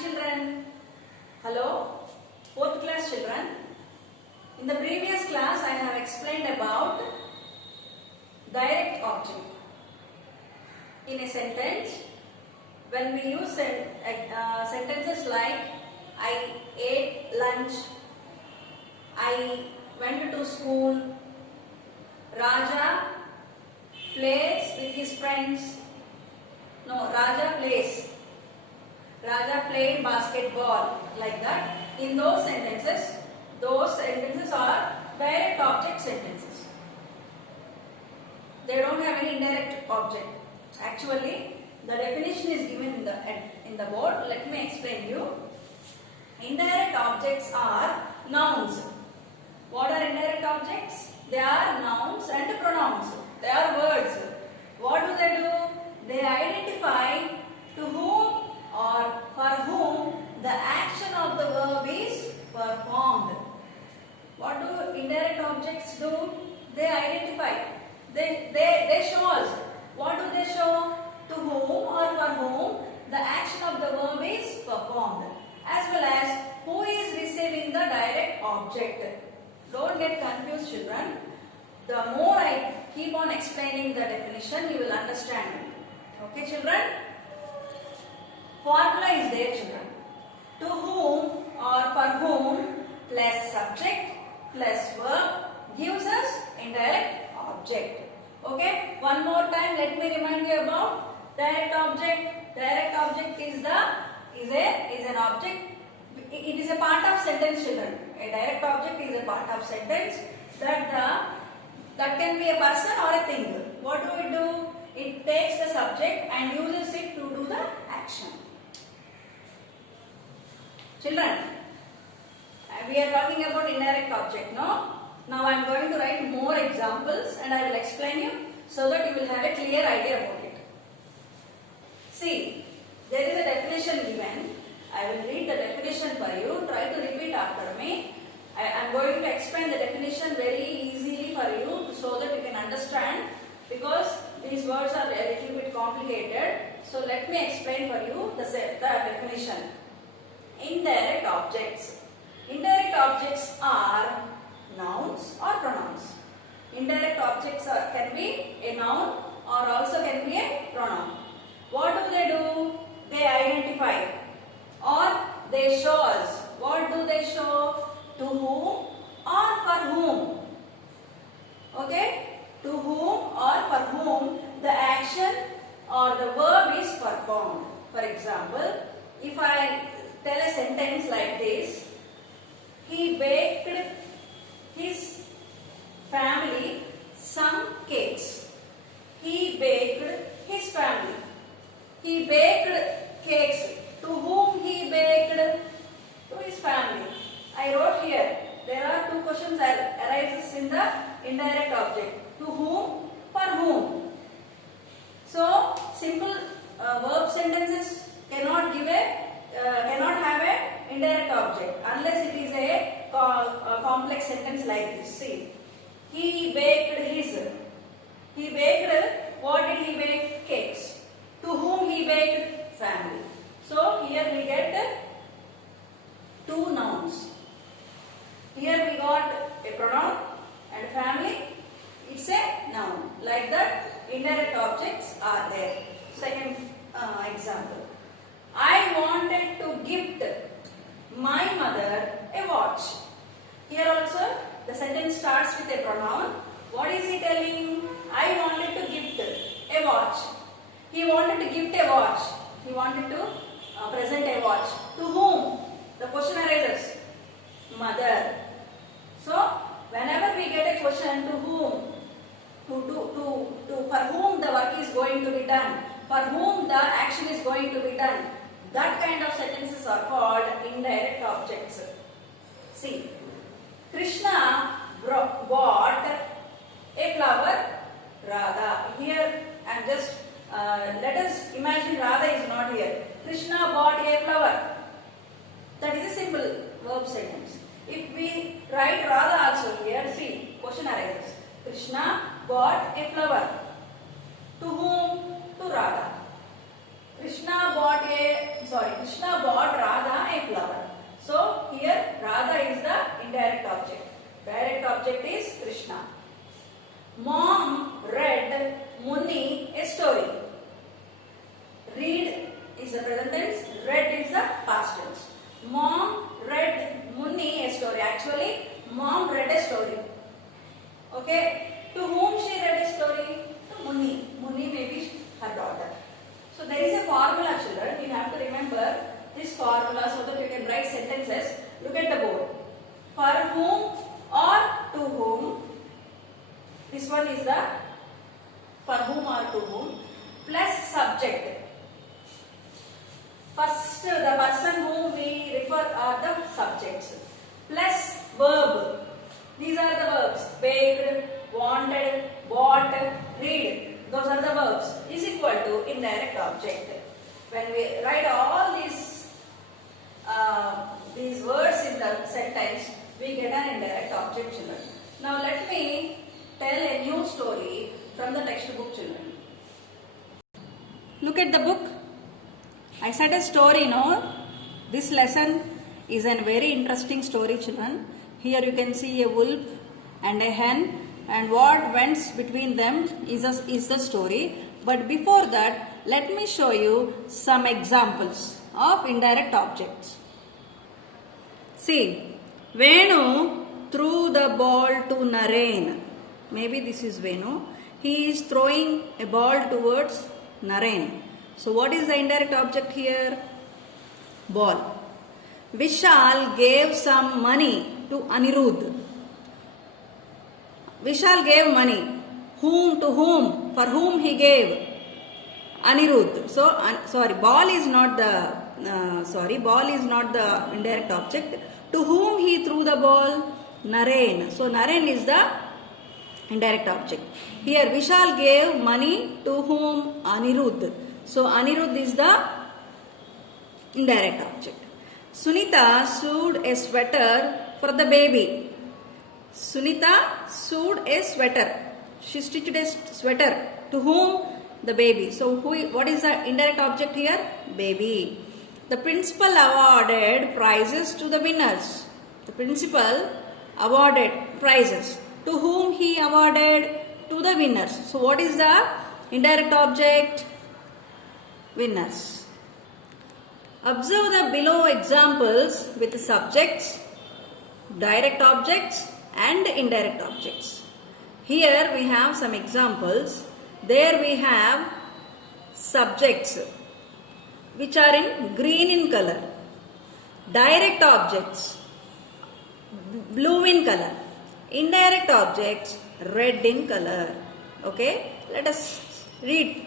children. Hello, 4th class children. In the previous class I have explained about direct object. In a sentence, when we use sentences like I ate lunch, I went to school, Raja plays with his friends. No, Raja played basketball, like that. In those sentences are direct object sentences. They don't have any indirect object. Actually, the definition is given in the board. Let me explain you. Indirect objects are nouns. What are indirect objects? They are nouns and pronouns. They are words. What do? They identify to whom or for whom the action of the verb is performed. What do indirect objects do? They identify. They show us. What do they show? To whom or for whom the action of the verb is performed, as well as who is receiving the direct object. Don't get confused, children. The more I keep on explaining the definition, you will understand it. Okay, children? Formula is there, children. To whom or for whom plus subject plus verb gives us indirect object. Okay? One more time, let me remind you about direct object. Direct object is an object. It is a part of sentence, children. A direct object is a part of sentence that can be a person or a thing. What do? It takes the subject and uses it to do the action. Children, we are talking about indirect object, no? Now I am going to write more examples and I will explain you so that you will have a clear idea about it. See, there is a definition given. I will read the definition for you. Try to repeat after me. I am going to explain the definition very easily for you so that you can understand, because these words are a little bit complicated. So let me explain for you the definition. Indirect objects. Indirect objects are nouns or pronouns. Indirect objects can be a noun or also can be a pronoun. What do? They identify or they show us. What do they show? To whom or for whom. Okay? To whom or for whom the action or the verb is performed. For example, if I tell a sentence like this, he baked his family some cakes. He baked his family. He baked cakes. To whom he baked? To his family. I wrote here, there are two questions that arises in the indirect object. To whom? For whom? So, simple verb sentences cannot have a indirect object unless it is a complex sentence like this. See, he baked his. He baked, what did he bake? Cakes. To whom he baked? Family. So, here we get two nouns. Here we got a pronoun and family. It's a noun. Like that, indirect objects are there. Second example. I wanted to gift my mother a watch. Here also, the sentence starts with a pronoun. What is he telling? I wanted to gift a watch. He wanted to gift a watch. He wanted to present a watch. To whom? The question arises. Mother. So, whenever we get a question, to whom, for whom the work is going to be done, for whom the action is going to be done, that kind of sentences are called indirect objects. See, Krishna bought a flower, Radha. Here, and just let us imagine Radha is not here. Krishna bought a flower. That is a simple verb sentence. If we write Radha also here, see, question arises. Krishna bought a flower. To whom? To Radha. Krishna bought a sorry, Krishna bought Radha a flower. So here Radha is the indirect object. Direct object is Krishna. Mom read Munni a story. Read is the present tense, read is the past tense. Mom read Munni a story. Actually, mom read a story. Okay. To whom she read a story? To Munni. Munni may be her daughter. So there is a formula, children. You have to remember this formula so that you can write sentences. Look at the board. For whom or to whom. This one is the for whom or to whom plus subject. First, the person whom we refer are the subjects plus verb. These are the verbs: baked, wanted, bought, read. Those are the verbs. Is equal to indirect object. When we write all these words in the sentence, we get an indirect object, children. Now let me tell a new story from the textbook, children. Look at the book. I said a story, no? This lesson is a very interesting story, children. Here you can see a wolf and a hen, and what went between them is the story. But before that, let me show you some examples of indirect objects. See, Venu threw the ball to Naren. Maybe this is Venu. He is throwing a ball towards Naren. So what is the indirect object here? Ball. Vishal gave some money to Anirudh. Vishal gave money. Whom to whom? For whom he gave? Anirudh. So, ball is not the indirect object. To whom he threw the ball? Naren. So, Naren is the indirect object. Here, Vishal gave money to whom? Anirudh. So, Anirudh is the indirect object. Sunita sewed a sweater for the baby. Sunita sewed a sweater. She stitched a sweater. To whom? The baby. So, what is the indirect object here? Baby. The principal awarded prizes to the winners. The principal awarded prizes. To whom he awarded? To the winners. So, what is the indirect object? Winners. Observe the below examples with subjects, direct objects and indirect objects. Here we have some examples. There we have subjects which are in green in color. Direct objects, blue in color. Indirect objects, red in color. Okay, let us read.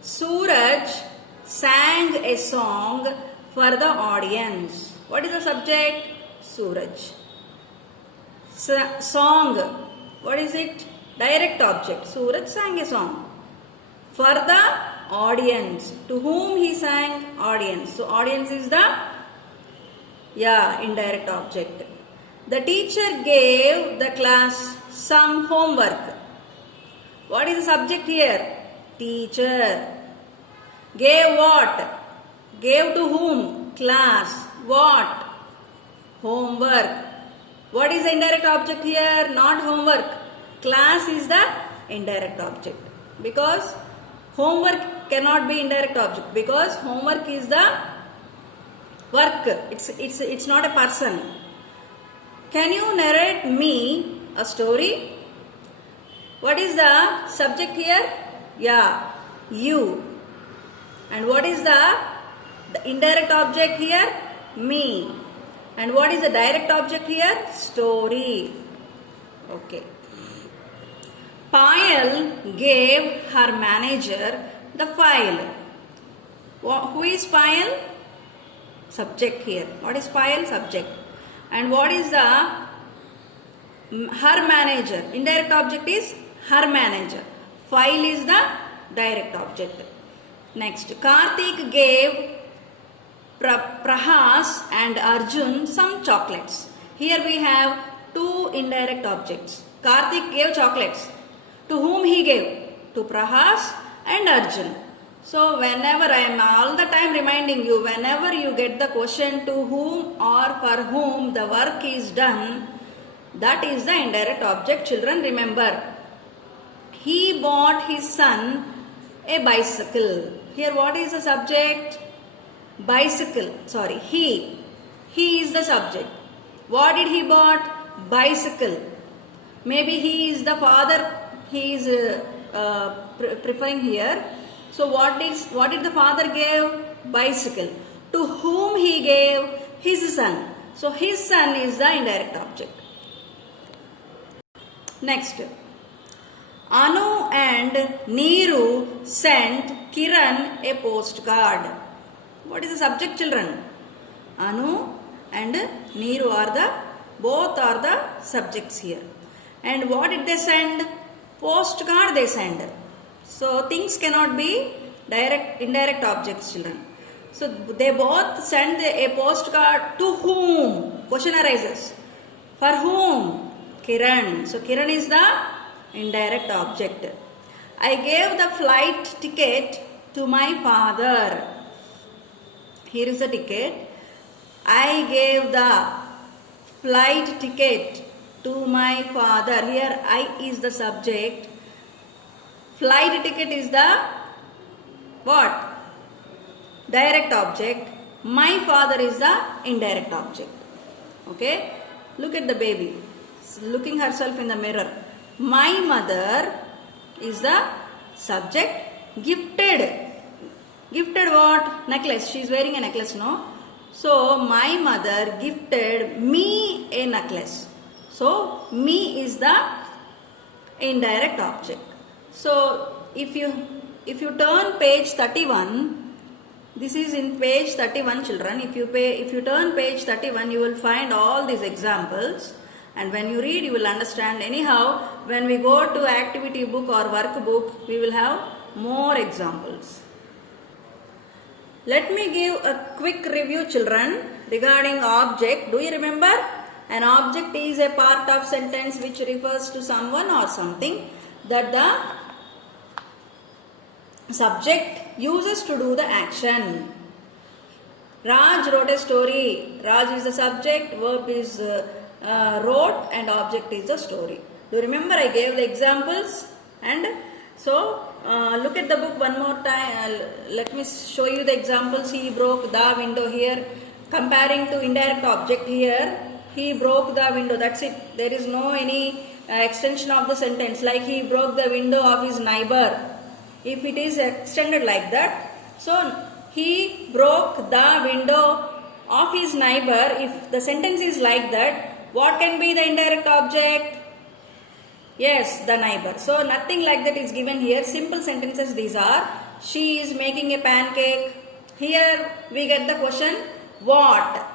Suraj sang a song for the audience. What is the subject? Suraj. Song. What is it? Direct object. Suraj sang a song for the audience. To whom he sang? Audience. So audience is the indirect object. The teacher gave the class some homework. What is the subject here? Teacher. Gave what? Gave to whom? Class. What? Homework. What is the indirect object here? Not homework. Class is the indirect object. Because homework cannot be indirect object. Because homework is the work. It's not a person. Can you narrate me a story? What is the subject here? You. And what is the indirect object here? Me. And what is the direct object here? Story. Okay. Payal gave her manager the file. Who is Payal? Subject here. What is Payal? Subject. And what is the her manager? Indirect object is her manager. File is the direct object. Next, Karthik gave Prahas and Arjun some chocolates. Here we have two indirect objects. Karthik gave chocolates. To whom he gave? To Prahas and Arjun. So whenever I am all the time reminding you, whenever you get the question to whom or for whom the work is done, that is the indirect object. Children, remember. He bought his son a bicycle. Here what is the subject? Bicycle. Sorry, he. He is the subject. What did he bought? Bicycle. Maybe he is the father. He is preferring here. So what did the father give? Bicycle. To whom he gave? His son. So his son is the indirect object. Next. Anu and Neeru sent Kiran a postcard. What is the subject, children? Anu and Neeru both are the subjects here. And what did they send? Postcard they send. So things cannot be indirect objects, children. So they both send a postcard to whom? Question arises. For whom? Kiran. So Kiran is the indirect object. I gave the flight ticket to my father. Here is the ticket. I gave the flight ticket to my father. Here I is the subject. Flight ticket is the what? Direct object. My father is the indirect object. Okay. Look at the baby. Looking herself in the mirror. My mother is the subject. Gifted. Gifted what? Necklace. She is wearing a necklace, no? So, my mother gifted me a necklace. So, me is the indirect object. So, if you turn page 31, this is in page 31, children. If you turn page 31, you will find all these examples. And when you read, you will understand. Anyhow, when we go to activity book or workbook, we will have more examples. Let me give a quick review, children, regarding object. Do you remember? An object is a part of sentence which refers to someone or something that the subject uses to do the action. Raj wrote a story. Raj is the subject, verb is wrote, and object is the story. Do you remember I gave the examples? And so look at the book one more time. Let me show you the examples. He broke the window here. Comparing to indirect object here, he broke the window. That's it. There is no any extension of the sentence. Like he broke the window of his neighbor. If it is extended like that, so he broke the window of his neighbor. If the sentence is like that, what can be the indirect object? Yes, the neighbor. So nothing like that is given here. Simple sentences these are. She is making a pancake. Here we get the question what.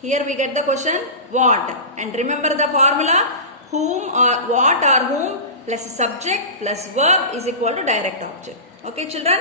Here we get the question what. And remember the formula, whom or what or whom plus subject plus verb is equal to direct object. Okay, children?